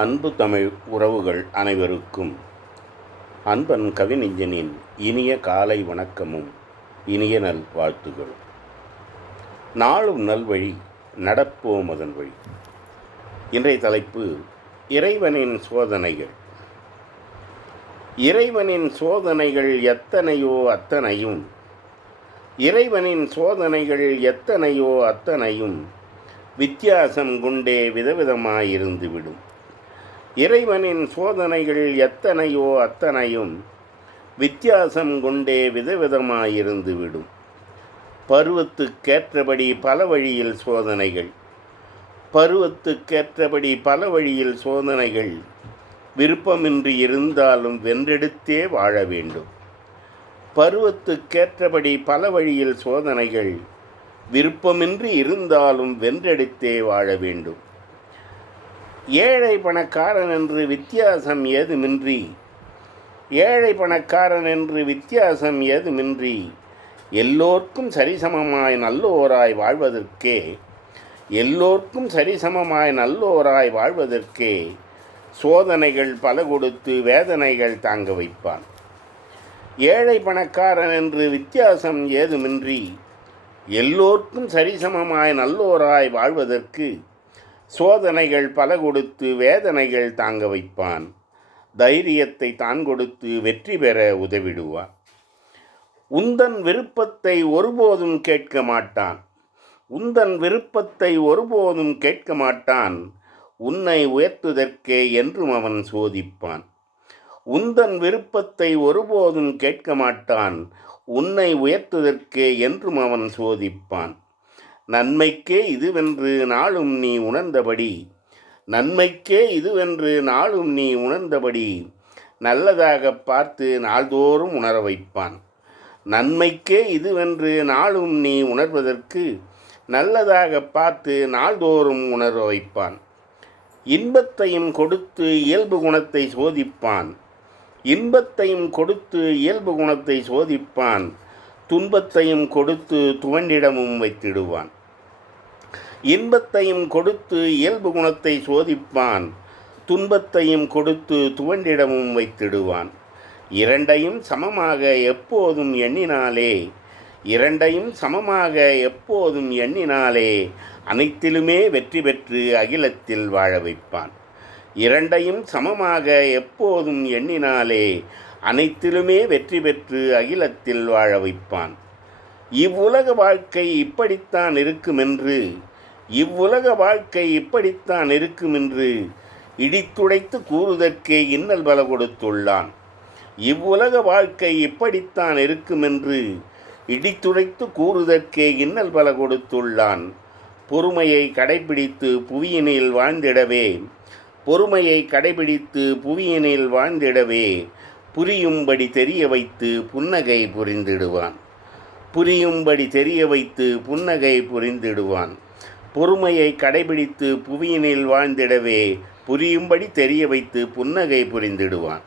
அன்பு தமிழ் உறவுகள் அனைவருக்கும். அன்பன் கவிநெஞ்சனின் இனிய காலை வணக்கமும் இனிய நல் வாழ்த்துகளும். நாளும் நல்வழி நடப்போம் அதன் வழி. இன்றைய தலைப்பு இறைவனின் சோதனைகள். இறைவனின் சோதனைகள் எத்தனையோ அத்தனையும் இறைவனின் சோதனைகள் எத்தனையோ அத்தனையும் வித்தியாசம் கொண்டே விதவிதமாயிருந்து விடும் இறைவனின் சோதனைகள் எத்தனையோ அத்தனையும் வித்தியாசம் கொண்டே விதவிதமாயிருந்து விடும் பருவத்துக்கேற்றபடி பல வழியில் சோதனைகள் பருவத்துக்கேற்றபடி பல வழியில் சோதனைகள் விருப்பமின்றி இருந்தாலும் வென்றெடுத்தே வாழ வேண்டும். பருவத்துக்கேற்றபடி பல வழியில் சோதனைகள் விருப்பமின்றி இருந்தாலும் வென்றெடுத்தே வாழ வேண்டும். ஏழை பணக்காரன் என்று வித்தியாசம் ஏதுமின்றி. ஏழை பணக்காரன் என்று வித்தியாசம் ஏதுமின்றி. எல்லோர்க்கும் சரிசமமாய் நல்லோராய் வாழ்வதற்கே. எல்லோர்க்கும் சரிசமமாய் நல்லோராய் வாழ்வதற்கே. சோதனைகள் பல கொடுத்து வேதனைகள் தாங்க வைப்பான். ஏழை பணக்காரன் என்று வித்தியாசம் ஏதுமின்றி. எல்லோர்க்கும் சரிசமமாய் நல்லோராய் வாழ்வதற்கு சோதனைகள் பல கொடுத்து வேதனைகள் தாங்க வைப்பான். தைரியத்தை தான் கொடுத்து வெற்றி பெற உதவிடுவான். உந்தன் விருப்பத்தை ஒருபோதும் கேட்க மாட்டான். உந்தன் விருப்பத்தை ஒருபோதும் கேட்க மாட்டான். உன்னை உயர்த்துதற்கே என்றும் அவன் சோதிப்பான். உந்தன் விருப்பத்தை ஒருபோதும் கேட்க மாட்டான். உன்னை உயர்த்துதற்கே என்றும் அவன் சோதிப்பான். நன்மைக்கே இதுவென்று நாளும் நீ உணர்ந்தபடி. நன்மைக்கே இதுவென்று நாளும் நீ உணர்ந்தபடி. நல்லதாக பார்த்து நாள்தோறும் உணர வைப்பான். நன்மைக்கே இதுவென்று நாளும் நீ உணர்வதற்கு நல்லதாக பார்த்து நாள்தோறும் உணர வைப்பான். இன்பத்தையும் கொடுத்து இயல்பு குணத்தை சோதிப்பான். இன்பத்தையும் கொடுத்து இயல்பு குணத்தை சோதிப்பான். துன்பத்தையும் கொடுத்து துவண்டிடமும் வைத்திடுவான். இன்பத்தையும் கொடுத்து இயல்பு குணத்தை சோதிப்பான். துன்பத்தையும் கொடுத்து துவண்டிடமும் வைத்திடுவான். இரண்டையும் சமமாக எப்போதும் எண்ணினாலே இரண்டையும் சமமாக எப்போதும் எண்ணினாலே அனைத்திலுமே வெற்றி பெற்று அகிலத்தில் வாழ வைப்பான். இரண்டையும் சமமாக எப்போதும் எண்ணினாலே அனைத்திலுமே வெற்றி பெற்று அகிலத்தில் வாழ வைப்பான். இவ்வுலக வாழ்க்கை இப்படித்தான் இருக்குமென்று இவ்வுலக வாழ்க்கை இப்படித்தான் இருக்குமென்று இடித்துடைத்து கூறுதற்கே இன்னல் பல கொடுத்துள்ளான். இவ்வுலக வாழ்க்கை இப்படித்தான் இருக்குமென்று இடித்துடைத்து கூறுதற்கே இன்னல் பல கொடுத்துள்ளான். பொறுமையை கடைபிடித்து புவியினில் வாழ்ந்திடவே பொறுமையை கடைபிடித்து புவியினில் வாழ்ந்திடவே புரியும்படி தெரிய வைத்து புன்னகை புரிந்திடுவான். புரியும்படி தெரிய வைத்து புன்னகை புரிந்திடுவான். பொறுமையை கடைபிடித்து புவியினில் வாழ்ந்திடவே புரியும்படி தெரிய வைத்து புன்னகை புரிந்திடுவான்.